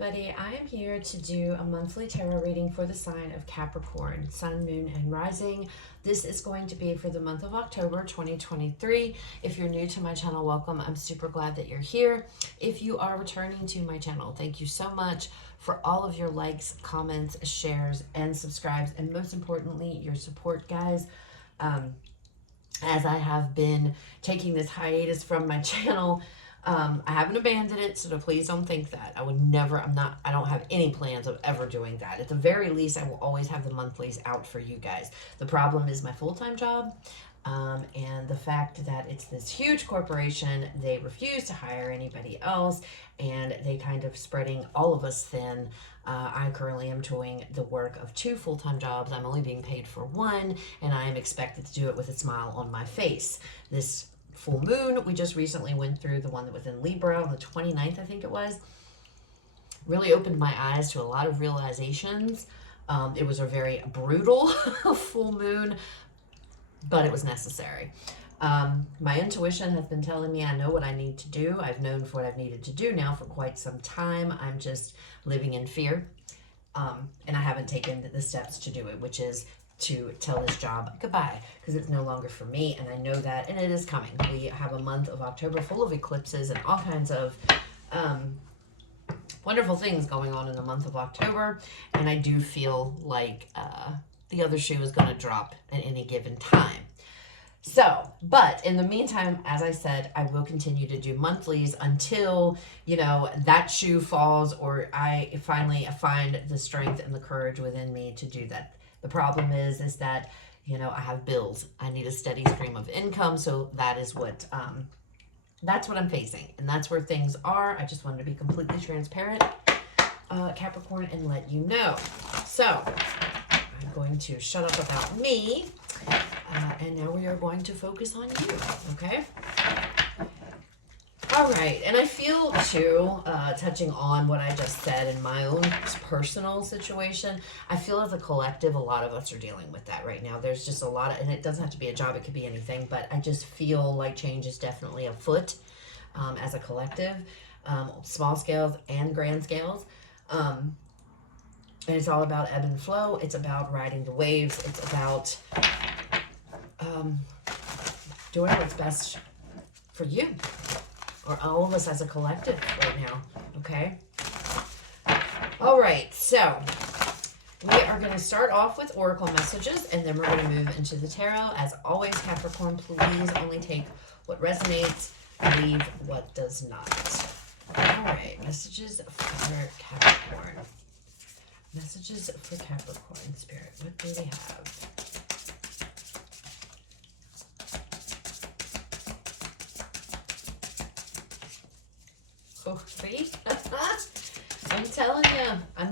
everybody. I am here to do a monthly tarot reading for the sign of Capricorn, Sun, Moon, and Rising. This is going to be for the month of October 2023. If you're new to my channel, welcome. I'm super glad that you're here. If you are returning to my channel, thank you so much for all of your likes, comments, shares, and subscribes, and most importantly, your support, guys. As I have been taking this hiatus from my channel, I haven't abandoned it, so please don't think that. I don't have any plans of ever doing that. At the very least, I will always have the monthlies out for you guys. The problem is my full-time job, and the fact that it's this huge corporation. They refuse to hire anybody else, and they kind of spreading all of us thin. I currently am doing the work of 2 full-time jobs. I'm only being paid for 1, and I am expected to do it with a smile on my face. This full moon, we just recently went through the one that was in Libra on the 29th, I think it was. Really opened my eyes to a lot of realizations. It was a very brutal full moon, but it was necessary. My intuition has been telling me I know what I need to do. I've known for what I've needed to do now for quite some time. I'm just living in fear, and I haven't taken the steps to do it, which is to tell this job goodbye, because it's no longer for me, and I know that, and it is coming. We have a month of October full of eclipses and all kinds of wonderful things going on in the month of October, and I do feel like the other shoe is going to drop at any given time. So, but in the meantime, as I said, I will continue to do monthlies until, that shoe falls or I finally find the strength and the courage within me to do that. The problem is that, I have bills. I need a steady stream of income. So that is that's what I'm facing. And that's where things are. I just wanted to be completely transparent, Capricorn, and let you know. So I'm going to shut up about me. And now we are going to focus on you, okay? All right, and I feel too, touching on what I just said in my own personal situation, I feel as a collective, a lot of us are dealing with that right now. There's just a lot of, and it doesn't have to be a job, it could be anything, but I just feel like change is definitely afoot as a collective, small scales and grand scales. And it's all about ebb and flow. It's about riding the waves. It's about doing what's best for you, or all of us as a collective right now, okay? All right, so we are going to start off with oracle messages, and then we're going to move into the tarot. As always, Capricorn, please only take what resonates, leave what does not. All right, messages for Capricorn. Messages for Capricorn, Spirit. What do we have? Oh, see? I'm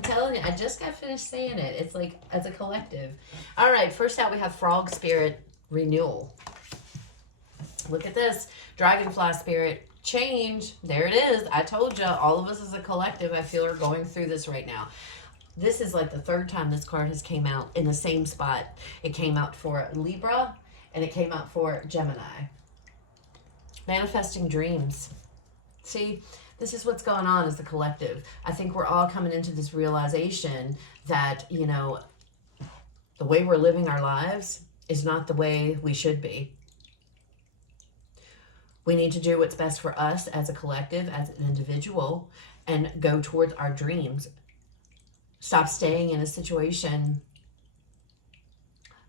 telling you, I just got finished saying it. It's like, as a collective. All right, first out we have Frog Spirit, Renewal. Look at this. Dragonfly Spirit, Change. There it is. I told you, all of us as a collective, I feel, are going through this right now. This is like the 3rd time this card has came out in the same spot. It came out for Libra, and it came out for Gemini. Manifesting dreams. See, this is what's going on as the collective. I think we're all coming into this realization that, the way we're living our lives is not the way we should be. We need to do what's best for us as a collective, as an individual, and go towards our dreams. Stop staying in a situation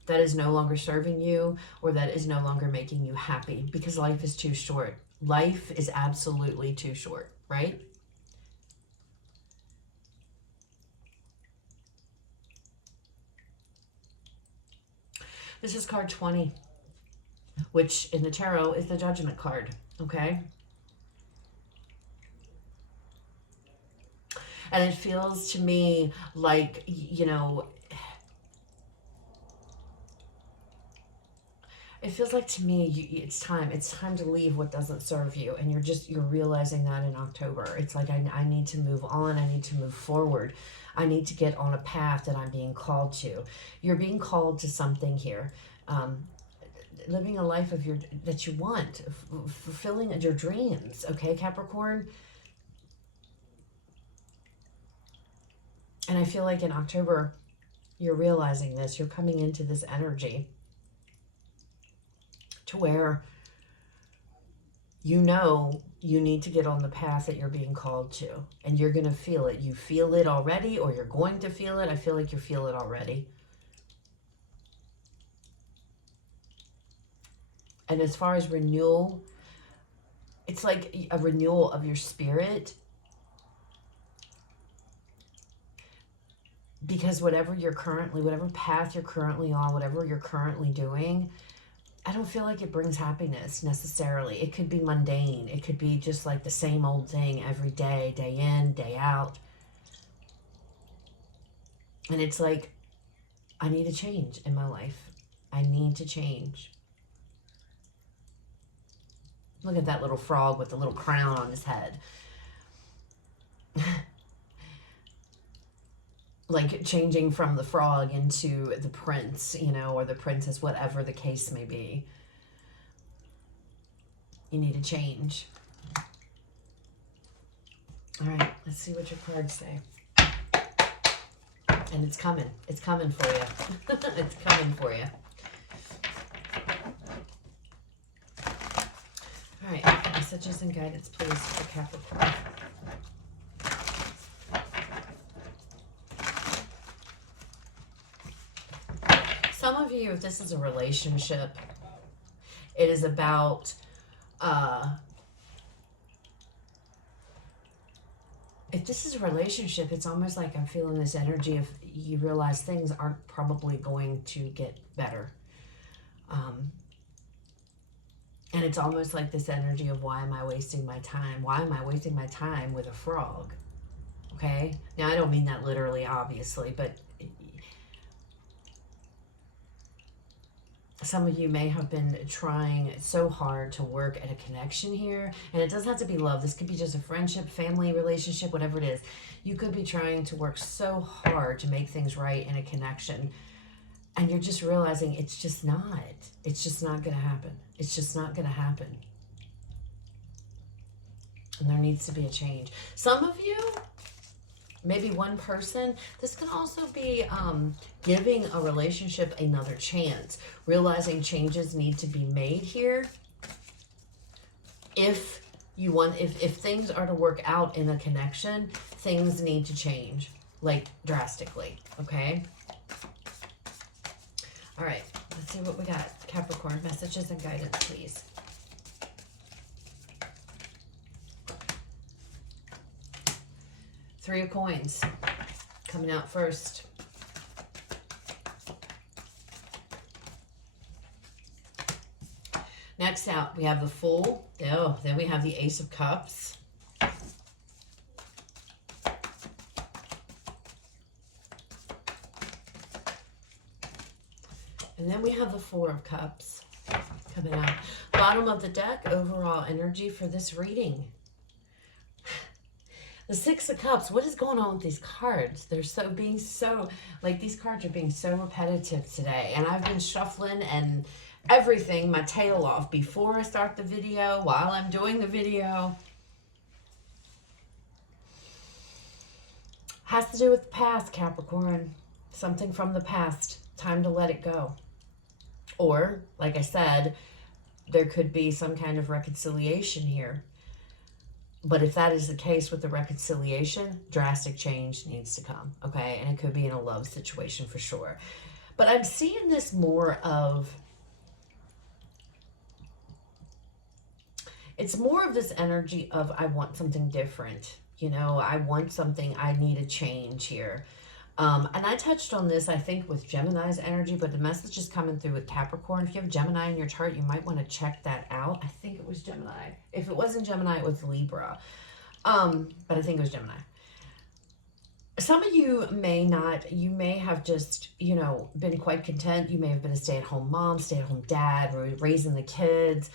that is no longer serving you or that is no longer making you happy, because life is too short. Life is absolutely too short, right? This is card 20, which in the tarot is the Judgment card, okay? And it feels to me like, it feels like to me it's time to leave what doesn't serve you, and you're realizing that in October. It's like I need to move on. I need to move forward. I need to get on a path that I'm being called to. You're being called to something here. Living a life that you want, fulfilling your dreams, okay, Capricorn? And I feel like in October, you're realizing this. You're coming into this energy to where you know you need to get on the path that you're being called to. And you're going to feel it. You feel it already, or you're going to feel it. I feel like you feel it already. And as far as renewal, it's like a renewal of your spirit. Because whatever path you're currently on, whatever you're currently doing, I don't feel like it brings happiness necessarily. It could be mundane. It could be just like the same old thing every day, day in, day out. And it's like, I need a change in my life. I need to change. Look at that little frog with the little crown on his head. Like changing from the frog into the prince, you know, or the princess, whatever the case may be. You need to change. All right, let's see what your cards say. And it's coming. It's coming for you. It's coming for you. All right, messages and guidance, please, for Capricorn. Some of you, if this is a relationship, it is about if this is a relationship, it's almost like I'm feeling this energy of you realize things aren't probably going to get better. And it's almost like this energy of, why am I wasting my time? Why am I wasting my time with a frog? Okay? Now, I don't mean that literally, obviously, but some of you may have been trying so hard to work at a connection here. And it doesn't have to be love. This could be just a friendship, family relationship, whatever it is. You could be trying to work so hard to make things right in a connection. And you're just realizing it's just not. It's just not going to happen. It's just not going to happen. And there needs to be a change. Some of you, maybe one person, this can also be giving a relationship another chance. Realizing changes need to be made here. If things are to work out in a connection, things need to change, like drastically, okay? All right, let's see what we got. Capricorn, messages and guidance, please. Three of Coins coming out first. Next out, we have the Fool. Oh, then we have the Ace of Cups. And then we have the Four of Cups coming out. Bottom of the deck, overall energy for this reading. The Six of Cups, what is going on with these cards? They're these cards are being so repetitive today. And I've been shuffling and everything, my tail off before I start the video, while I'm doing the video. Has to do with the past, Capricorn. Something from the past. Time to let it go. Or, like I said, there could be some kind of reconciliation here. But if that is the case with the reconciliation, drastic change needs to come, okay? And it could be in a love situation for sure. But I'm seeing this more of, it's more of this energy of, I want something different. You know, I want something, I need a change here. And I touched on this, I think, with Gemini's energy, but the message is coming through with Capricorn. If you have Gemini in your chart, you might want to check that out. I think it was Gemini. If it wasn't Gemini, it was Libra. But I think it was Gemini. Some of you you may have just, been quite content. You may have been a stay-at-home mom, stay-at-home dad, raising the kids,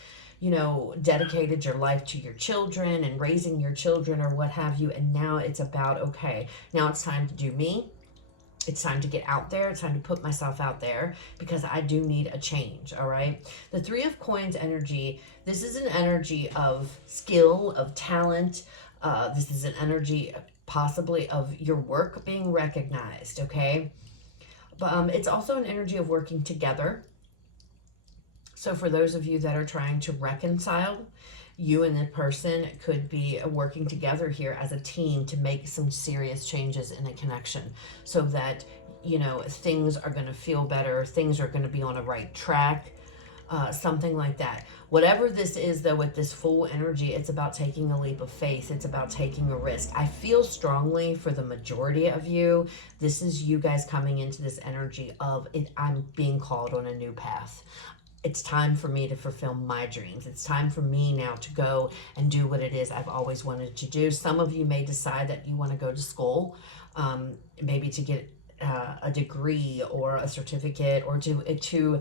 dedicated your life to your children and raising your children or what have you. And now it's about, okay, now it's time to do me. It's time to get out there. It's time to put myself out there because I do need a change, all right? The Three of Coins energy, this is an energy of skill, of talent. This is an energy possibly of your work being recognized, okay? But it's also an energy of working together. So for those of you that are trying to reconcile, you and the person could be working together here as a team to make some serious changes in a connection so that, you know, things are going to feel better, things are going to be on a right track, something like that. Whatever this is, though, with this full energy, it's about taking a leap of faith. It's about taking a risk. I feel strongly for the majority of you, this is you guys coming into this energy of it. I'm being called on a new path. It's time for me to fulfill my dreams. It's time for me now to go and do what it is I've always wanted to do. Some of you may decide that you want to go to school, maybe to get a degree or a certificate, or to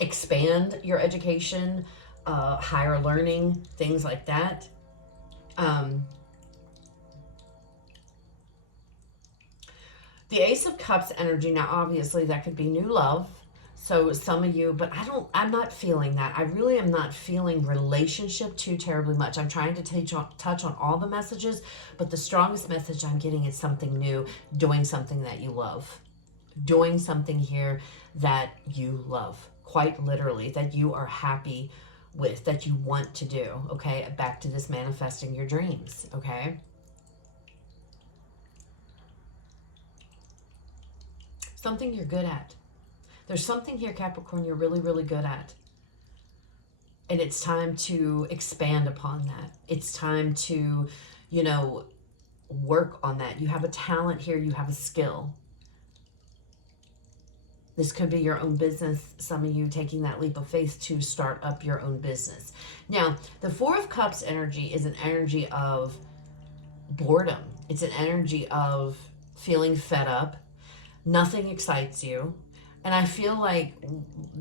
expand your education, higher learning, things like that. The Ace of Cups energy, now obviously that could be new love. So some of you, but I'm not feeling that. I really am not feeling relationship too terribly much. I'm trying to touch on all the messages, but the strongest message I'm getting is something new, doing something that you love. Doing something here that you love, quite literally, that you are happy with, that you want to do, okay? Back to this manifesting your dreams, okay? Something you're good at. There's something here, Capricorn, you're really, really good at. And it's time to expand upon that. It's time to, you know, work on that. You have a talent here. You have a skill. This could be your own business. Some of you taking that leap of faith to start up your own business. Now, the Four of Cups energy is an energy of boredom. It's an energy of feeling fed up. Nothing excites you. And I feel like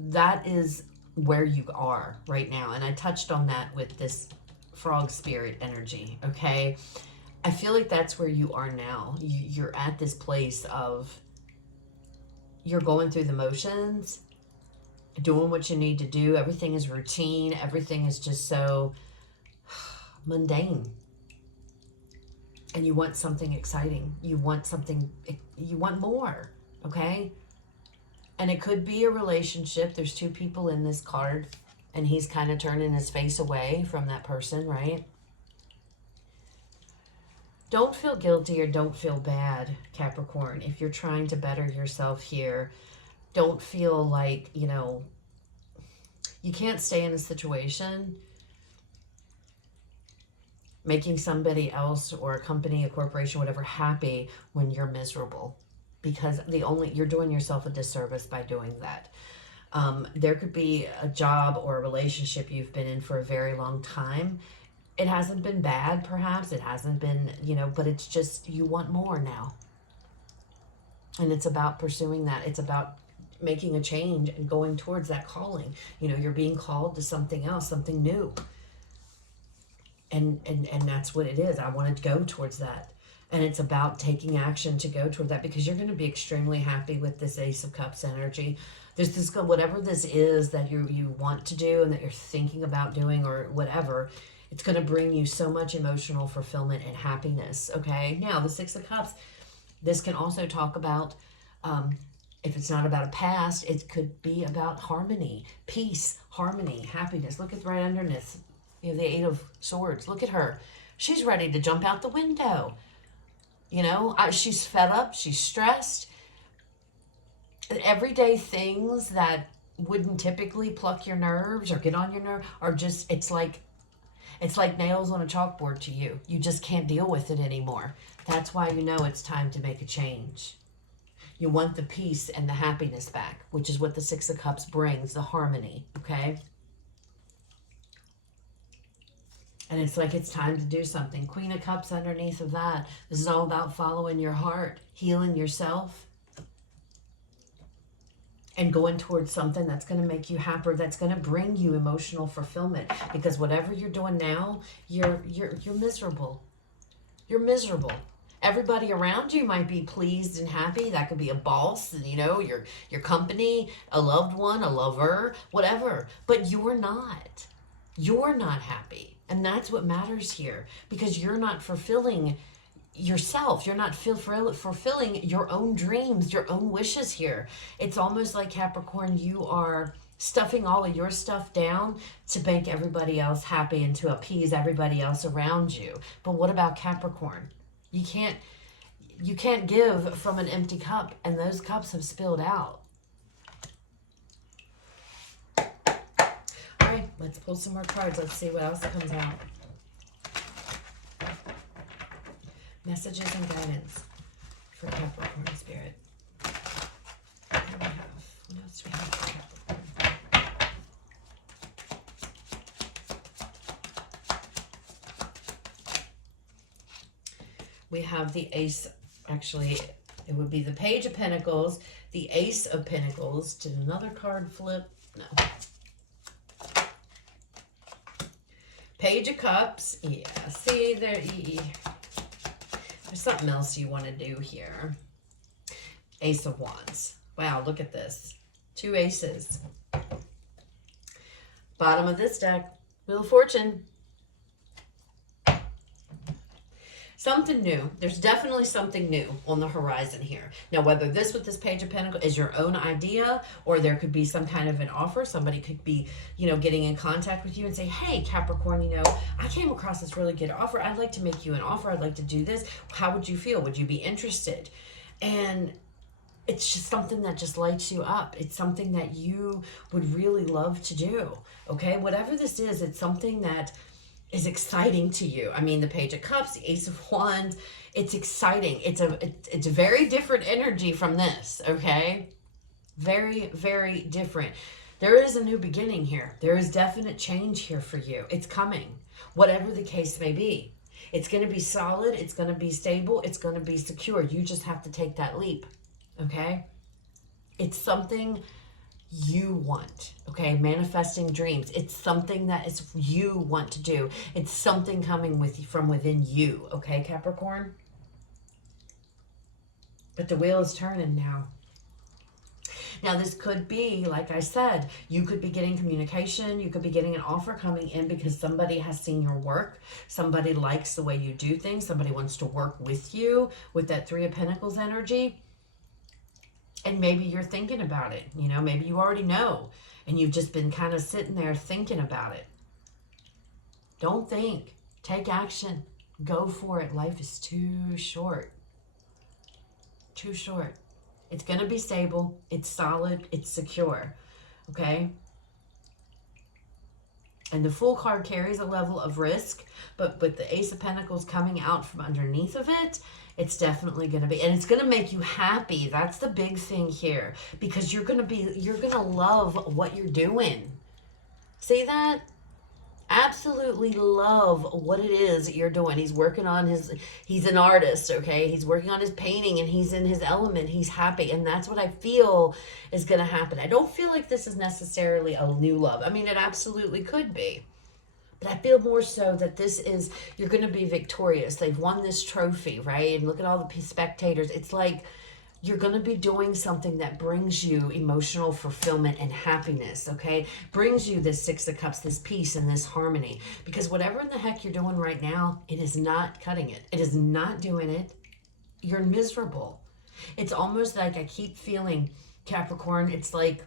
that is where you are right now. And I touched on that with this frog spirit energy, okay? I feel like that's where you are now. You're at this place of, you're going through the motions, doing what you need to do. Everything is routine. Everything is just so mundane. And you want something exciting. You want more, okay? And it could be a relationship. There's two people in this card, and he's kind of turning his face away from that person, right? Don't feel guilty or don't feel bad, Capricorn, if you're trying to better yourself here. Don't feel like, you know, you can't stay in a situation making somebody else or a company, a corporation, whatever, happy when you're miserable. Because you're doing yourself a disservice by doing that. There could be a job or a relationship you've been in for a very long time. It hasn't been bad, perhaps. It hasn't been, you know, but it's just, you want more now. And it's about pursuing that. It's about making a change and going towards that calling. You know, you're being called to something else, something new. And that's what it is. I want to go towards that. And it's about taking action to go toward that, because you're going to be extremely happy with this Ace of Cups energy. There's this, whatever this is that you want to do and that you're thinking about doing or whatever, it's going to bring you so much emotional fulfillment and happiness, okay? Now, the Six of Cups, this can also talk about, if it's not about a past, it could be about harmony, peace, harmony, happiness. Look at right underneath, you know, the Eight of Swords. Look at her. She's ready to jump out the window. You know, she's fed up, she's stressed. Everyday things that wouldn't typically pluck your nerves or get on your nerve are just, it's like nails on a chalkboard to you. You just can't deal with it anymore. That's why you know it's time to make a change. You want the peace and the happiness back, which is what the Six of Cups brings, the harmony, okay? And it's like it's time to do something. Queen of Cups underneath of that. This is all about following your heart, healing yourself, and going towards something that's going to make you happier, that's going to bring you emotional fulfillment. Because whatever you're doing now, you're miserable. You're miserable. Everybody around you might be pleased and happy. That could be a boss, you know, your company, a loved one, a lover, whatever. But you're not. You're not happy. And that's what matters here, because you're not fulfilling yourself. You're not fulfilling your own dreams, your own wishes here. It's almost like, Capricorn, you are stuffing all of your stuff down to make everybody else happy and to appease everybody else around you. But what about Capricorn? You can't give from an empty cup, and those cups have spilled out. All right, let's pull some more cards. Let's see what else comes out. Messages and guidance for Capricorn spirit. What do we have? What else do we have for Capricorn? We have the Ace. Actually, it would be the Page of Pentacles, the Ace of Pentacles. Did another card flip? No. Page of Cups. Yeah, see, there's something else you want to do here. Ace of Wands. Wow, look at this. 2 aces. Bottom of this deck, Wheel of Fortune. Something new. There's definitely something new on the horizon here. Now, whether this with this Page of Pentacles is your own idea, or there could be some kind of an offer. Somebody could be, getting in contact with you and say, hey, Capricorn, I came across this really good offer. I'd like to make you an offer. I'd like to do this. How would you feel? Would you be interested? And it's just something that just lights you up. It's something that you would really love to do. Okay? Whatever this is, it's something that is exciting to you. I mean, the Page of Cups, the Ace of Wands, it's exciting. It's a very different energy from this, okay? Very, very different. There is a new beginning here. There is definite change here for you. It's coming, whatever the case may be. It's going to be solid. It's going to be stable. It's going to be secure. You just have to take that leap, okay? It's something you want, okay? Manifesting dreams. It's something that is you want to do. It's something coming from within you, okay, Capricorn? But the wheel is turning now. Now, this could be, like I said, you could be getting communication. You could be getting an offer coming in because somebody has seen your work. Somebody likes the way you do things. Somebody wants to work with you with that 3 of Pentacles energy. And maybe you're thinking about it, maybe you already know, and you've just been kind of sitting there thinking about it. Don't think. Take action. Go for it. Life is too short. Too short. It's going to be stable. It's solid. It's secure. Okay? And the Fool card carries a level of risk, but with the Ace of Pentacles coming out from underneath of it, it's definitely going to be, and it's going to make you happy. That's the big thing here, because you're going to love what you're doing. See that? Absolutely love what it is you're doing. He's working on he's an artist, okay? He's working on his painting and he's in his element. He's happy. And that's what I feel is going to happen. I don't feel like this is necessarily a new love. I mean, it absolutely could be. But I feel more so that you're going to be victorious. They've won this trophy, right? And look at all the spectators. It's like you're going to be doing something that brings you emotional fulfillment and happiness, okay? Brings you this 6 of Cups, this peace and this harmony. Because whatever in the heck you're doing right now, it is not cutting it. It is not doing it. You're miserable. It's almost like I keep feeling, Capricorn, it's like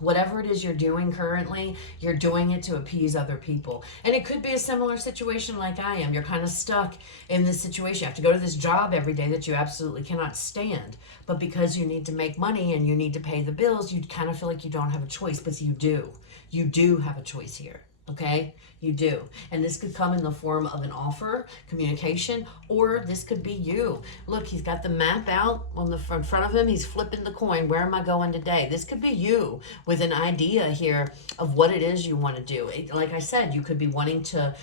whatever it is you're doing currently, you're doing it to appease other people. And it could be a similar situation like I am. You're kind of stuck in this situation. You have to go to this job every day that you absolutely cannot stand. But because you need to make money and you need to pay the bills, you kind of feel like you don't have a choice. But you do. You do have a choice here. Okay? You do. And this could come in the form of an offer, communication, or this could be you. Look, he's got the map out on the front of him. He's flipping the coin. Where am I going today? This could be you with an idea here of what it is you want to do. Like I said, you could be wanting to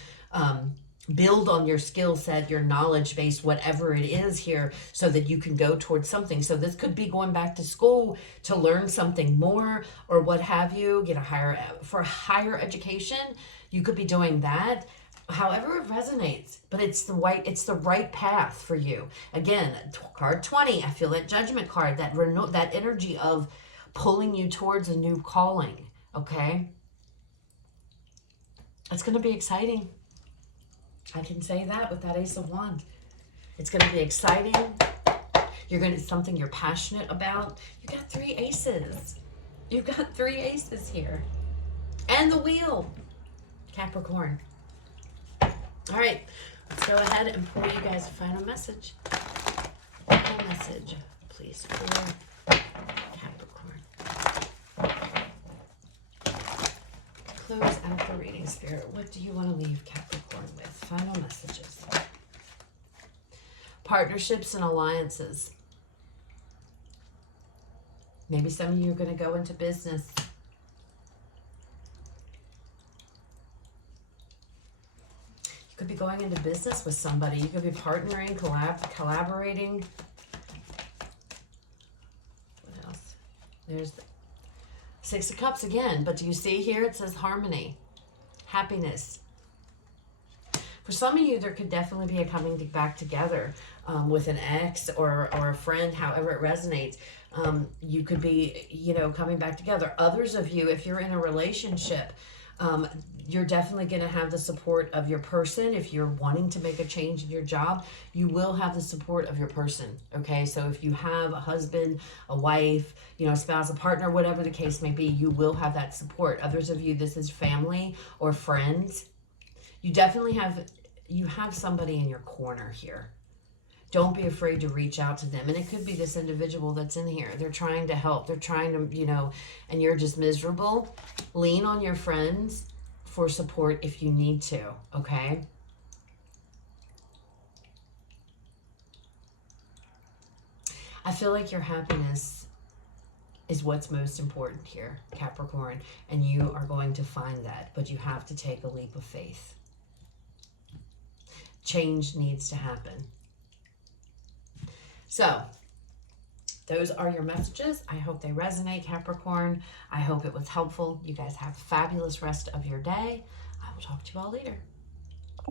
build on your skill set, your knowledge base, whatever it is here, so that you can go towards something. So this could be going back to school to learn something more, or what have you, get for higher education. You could be doing that. However it resonates, but it's the right path for you. Again, card 20, I feel that Judgment card, that energy of pulling you towards a new calling, okay? It's going to be exciting. I can say that with that Ace of Wands. It's going to be exciting. It's something you're passionate about. You got 3 aces. You've got 3 aces here. And the wheel. Capricorn. All right. Let's go ahead and pour you guys a final message. Final message, please, for Capricorn. Close out the reading, Spirit. What do you want to leave Capricorn with? Final messages. Partnerships and alliances. Maybe some of you are going to go into business. You could be going into business with somebody. You could be partnering, collaborating. What else? There's the 6 of Cups again. But do you see here? It says harmony, happiness. For some of you, there could definitely be a coming back together with an ex or a friend, however it resonates. You could be, coming back together. Others of you, if you're in a relationship, you're definitely going to have the support of your person. If you're wanting to make a change in your job, you will have the support of your person. Okay, so if you have a husband, a wife, a spouse, a partner, whatever the case may be, you will have that support. Others of you, this is family or friends. You definitely have somebody in your corner here. Don't be afraid to reach out to them. And it could be this individual that's in here. They're trying to help. They're trying to, and you're just miserable. Lean on your friends for support if you need to, okay? I feel like your happiness is what's most important here, Capricorn. And you are going to find that. But you have to take a leap of faith. Change needs to happen. So, those are your messages. I hope they resonate, Capricorn. I hope it was helpful. You guys have a fabulous rest of your day. I will talk to you all later.